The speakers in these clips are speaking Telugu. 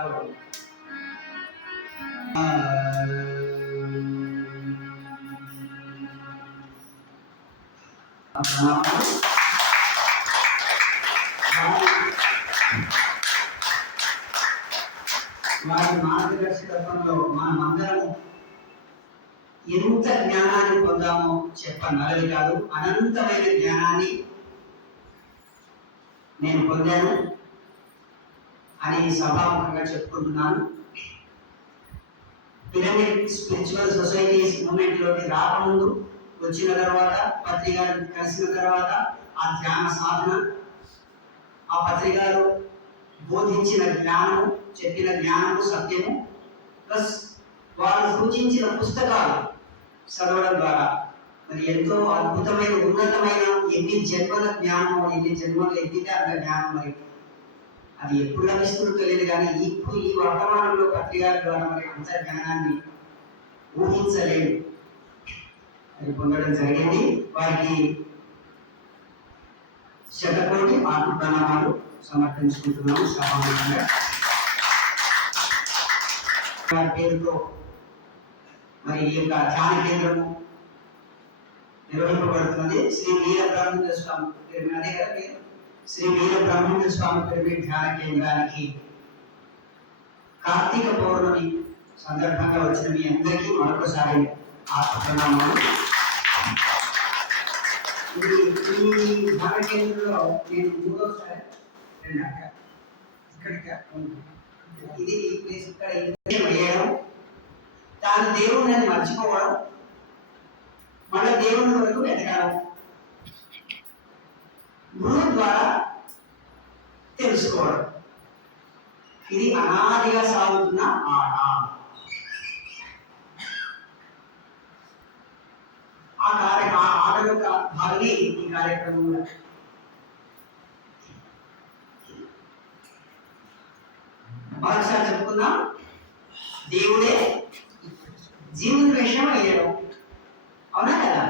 వారి మార్గదర్శకత్వంలో మనమందరము ఎంత జ్ఞానాన్ని పొందామో చెప్పనలది కాదు అనంతమైన జ్ఞానాన్ని నేను పొందాను. అని సభాముఖంగా చెప్పుకుంటున్నాను. పిరమిడ్ స్పిరిచువల్ సొసైటీస్ మూమెంట్లోకి రాకముందు వచ్చిన తర్వాత పత్రిక కలిసిన తర్వాత ఆ ధ్యాన సాధన ఆ పత్రికలు బోధించిన జ్ఞానము చెప్పిన జ్ఞానము సత్యము ప్లస్ వారు సూచించిన పుస్తకాలు చదవడం ద్వారా. మరి ఎంతో అద్భుతమైన ఉన్నతమైన ఎన్ని జన్మల జ్ఞానము ఎన్ని జన్మల ఎన్ని జ్ఞానం మరి అది ఎప్పుడు లభిస్తుందో తెలియదు కానీ ఇప్పుడు ఈ వర్తమానంలో పత్రికల ద్వారా మరి అంతర్జ్ఞానాన్ని ఊహించలేము. అది పొందడం జరిగింది. వారికి శతకోటి ఆత్మ ప్రణామాలు సమర్పించుకుంటున్నాము సమానంగా పేరుతో మరి ఈ యొక్క ధ్యాన కేంద్రము నిర్వహింపబడుతున్నది. శ్రీ వీర బ్రహ్మేంద్ర స్వామి పేరు అదే కదా పేరు? శ్రీ వీర బ్రహ్మేంద్ర స్వామి పిరమిడ్ ధ్యాన కేంద్రానికి కార్తీక పౌర్ణమి సందర్భంగా వచ్చిన మీ అందరికీ మరొకసారి ఆత్మ ఇది ఈ ధ్యాన కేంద్రంలో నేను మూడోసారి ఇక్కడికి ఇది ఈ ప్లేస్ ఇక్కడ వేయడం దాని దేవుడిని అని మర్చిపోవడం మళ్ళీ దేవుని వరకు వెతకడం గురువు ద్వారా తెలుసుకోవడం. ఇది అనాదిగా సాగుతున్న ఆట ఆ కార్య ఆ ఆట యొక్క భాగమే ఈ కార్యక్రమం కూడా. చెప్పుకుందాం. దేవుడే జీవుని విషయం అయ్యాడు. అవునా కదా?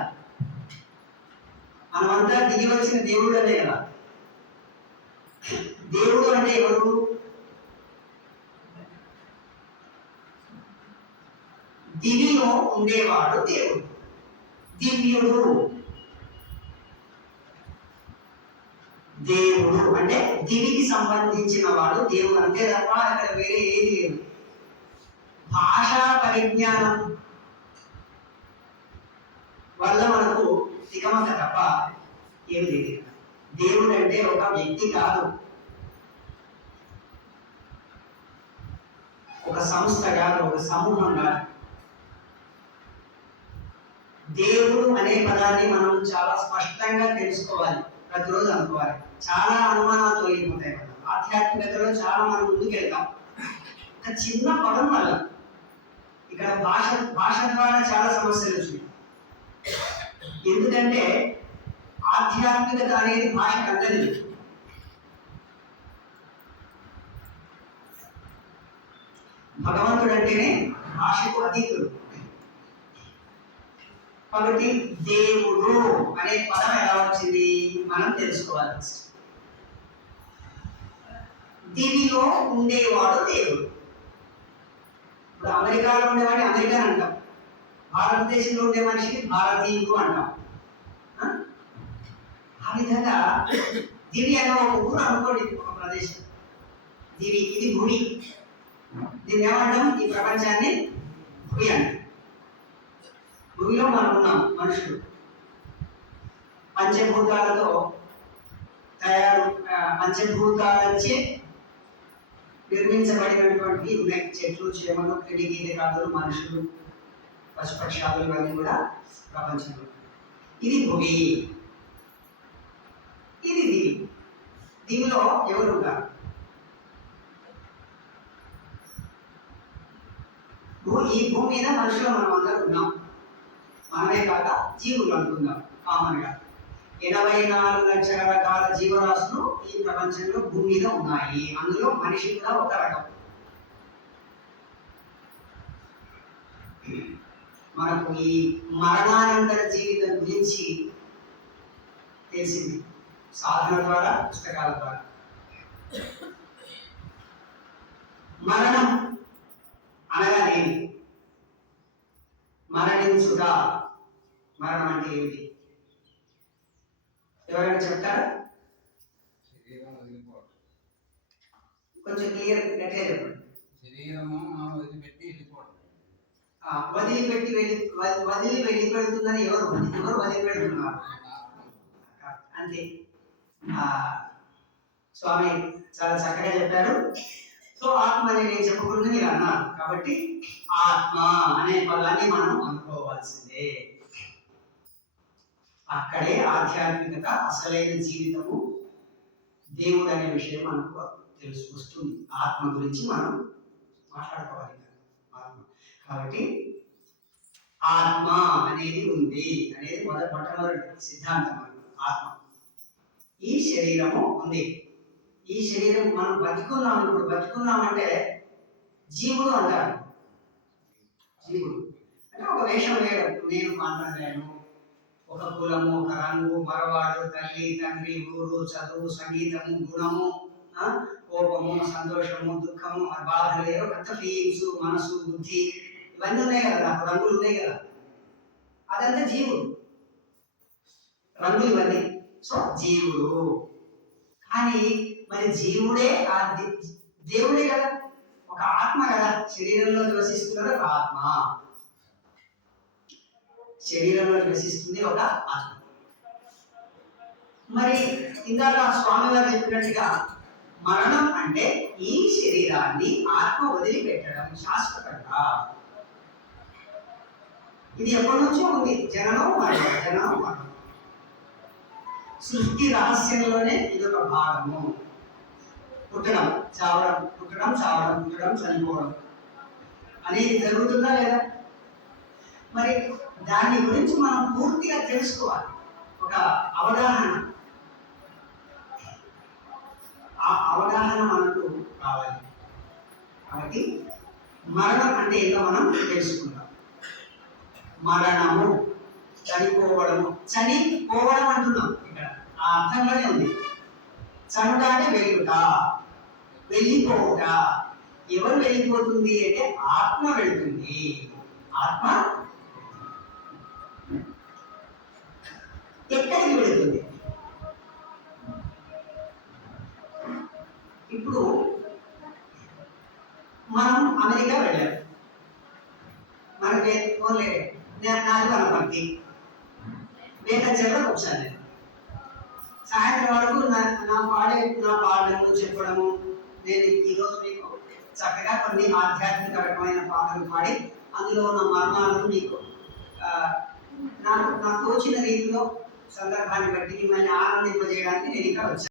మనమంతా దిగి వచ్చిన దేవుడు అంటే కదా. దేవుడు అంటే ఎవరు? దివిలో ఉండేవాడు దేవుడు. దివ్యుడు. దేవుడు అంటే దివికి సంబంధించిన వాడు. దేవుడు అంతే తప్ప అక్కడ వేరే ఏది లేదు. భాషా పరిజ్ఞానం వల్ల మనకు తికమక తప్ప ఏమి లేదు. దేవుడు అంటే ఒక వ్యక్తి కాదు. ఒక సంస్థ కాదు ఒక సమూహం కాదు. దేవుడు అనే పదాన్ని మనం చాలా స్పష్టంగా తెలుసుకోవాలి. ప్రతిరోజు అనుకోవాలి. చాలా అనుమానాలు తొలగిపోతాయి మనం ఆధ్యాత్మికతలో చాలా మనం ముందుకెళ్తాం. ఒక చిన్న పదం వల్ల ఇక్కడ భాష భాష ద్వారా చాలా సమస్యలు వచ్చినాయి. ఎందుకంటే ఆధ్యాత్మికత అనేది భాష అందది భగవంతుడు అంటేనే భాషకు అతీతుడు కాబట్టి దేవుడు అనే పదం ఎలా వచ్చింది? మనం తెలుసుకోవాలి దివిలో ఉండేవాడు దేవుడు. ఇప్పుడు అమెరికాలో ఉండేవాడిని అమెరికా అంటాం. భారతదేశంలో ఉండే మనిషిని భారతీయుడు అంటాం. ఆ? విధంగా దివి అనే ఒక ఊరు అనుకోండి ఒక ప్రదేశం. దివి ఇది భూమి దీన్ని ఏమంటాం? ఈ ప్రపంచాన్ని భూమి అంటాం. భూమిలో మనం ఉన్నాం మనుషులు. పంచభూతాలతో తయారు ఆ, పంచభూతాలచే నిర్మించబడినటువంటి ఉన్నాయి. చెట్లు చేమలు క్రిమి కీటకాదులు మనుషులు. పశుపక్షాదులు ఇవన్నీ కూడా ప్రపంచంలో. ఇది భూమి. ఇది దివి దివిలో ఎవరు ఈ భూమి మీద మనుషులు మనం అందరూ ఉన్నాం. మనమే కాక జీవులు అనుకుందాం. కామన్గా. ఎనభై నాలుగు లక్షల రకాల జీవరాశులు ఈ ప్రపంచంలో భూమి మీద ఉన్నాయి. అందులో మనిషి కూడా ఒక రకం. మనకు ఈ మరణానంతర జీవితం గురించి తెలిసింది. సాధన ద్వారా పుస్తకాల ద్వారా. మరణం అనగానేమి మరణించుట మరణం అంటే ఏమిటి? ఎవరైనా చెప్తారా? కొంచెం క్లియర్ గట్టిగా చెప్పండి. శరీరము మనం వదిలిపెట్టి వెళ్ళిపోవడం ఆ, వదిలిపెట్టి వెళ్ళి వదిలి వదిలి వెళ్ళిపెడుతుందని ఎవరు ఎవరు వదిలిపెడుతున్నారు? అంతే. స్వామి చాలా చక్కగా చెప్పారు. సో ఆత్మ అని నేను చెప్పకూడదు మీరు అన్నారు. కాబట్టి ఆత్మ అనే పదాన్ని మనం అనుకోవాల్సిందే. అక్కడే ఆధ్యాత్మికత అసలైన జీవితము దేవుడు అనే విషయం మనకు తెలుసు వస్తుంది. ఆత్మ గురించి మనం మాట్లాడుకోవాలి. కాబట్టి ఆత్మ అనేది ఉంది అనేది మొదటి మొట్టమొదటి సిద్ధాంతం ఆత్మ. ఈ శరీరము ఉంది. ఈ శరీరం మనం బతుకున్నాం ఇప్పుడు బతుకున్నామంటే జీవుడు అంటారు. జీవుడు. అంటే ఒక వేషం వేయడం నేను మాట్లాడలేను ఒక కులము ఒక రంగు మరవాడు తల్లి తండ్రి ఊరు చదువు సంగీతము గుణము కోపము సంతోషము దుఃఖము ఆ బాధలు ఏవో కొత్త ఫీలింగ్స్ మనసు బుద్ధి ఇవన్నీ ఉన్నాయి కదా రంగులు ఉన్నాయి కదా. అదంతా జీవుడు. రంగులు ఇవన్నీ. సో జీవుడు. కానీ మరి జీవుడే ఆ దేవుడే కదా. ఒక ఆత్మ కదా. శరీరంలో నివసిస్తున్నది ఒక ఆత్మ. శరీరంలో నివసిస్తుంది ఒక ఆత్మ. మరి ఇందాక స్వామి గారు చెప్పినట్టుగా మరణం అంటే ఈ శరీరాన్ని ఆత్మ వదిలిపెట్టడం శాశ్వతంగా. ఇది ఎప్పటి నుంచో ఉంది. జననం మాట జననం మాట సృష్టి రహస్యంలోనే ఇది ఒక భాగము. పుట్టడం చావడం పుట్టడం చావడం పుట్టడం చనిపోవడం. అనేది జరుగుతుందా లేదా? మరి దాని గురించి మనం పూర్తిగా తెలుసుకోవాలి. ఒక అవగాహన. ఆ అవగాహన మనకు కావాలి. కాబట్టి మరణం అంటే ఏదో మనం తెలుసుకుందాం. మరణము చనిపోవడము. చనిపోవడం అంటున్నాం ఇక్కడ. ఆ అర్థంలోనే ఉంది. చనుట అంటే వెళ్ళుట వెళ్ళిపోవుట. ఎవరు వెళ్ళిపోతుంది అంటే ఆత్మ వెళ్తుంది. ఆత్మ ఎక్కడికి వెళుతుంది ఇప్పుడు మనం అమెరికా వెళ్ళాం మనకి ఓన్లీ నేను నాలుగు అనుకుంది వేట వచ్చాను నేను సాయంత్రం వరకు నా నా పాడే నా పాడము చెప్పడము. నేను ఈరోజు మీకు చక్కగా కొన్ని ఆధ్యాత్మిక రకమైన పాటలు పాడి అందులో ఉన్న మర్మాలను మీకు ఆ, నాకు నాకు తోచిన రీతిలో సందర్భాన్ని బట్టి మిమ్మల్ని ఆనందింపజేయడానికి నేను ఇక్కడ వచ్చాను.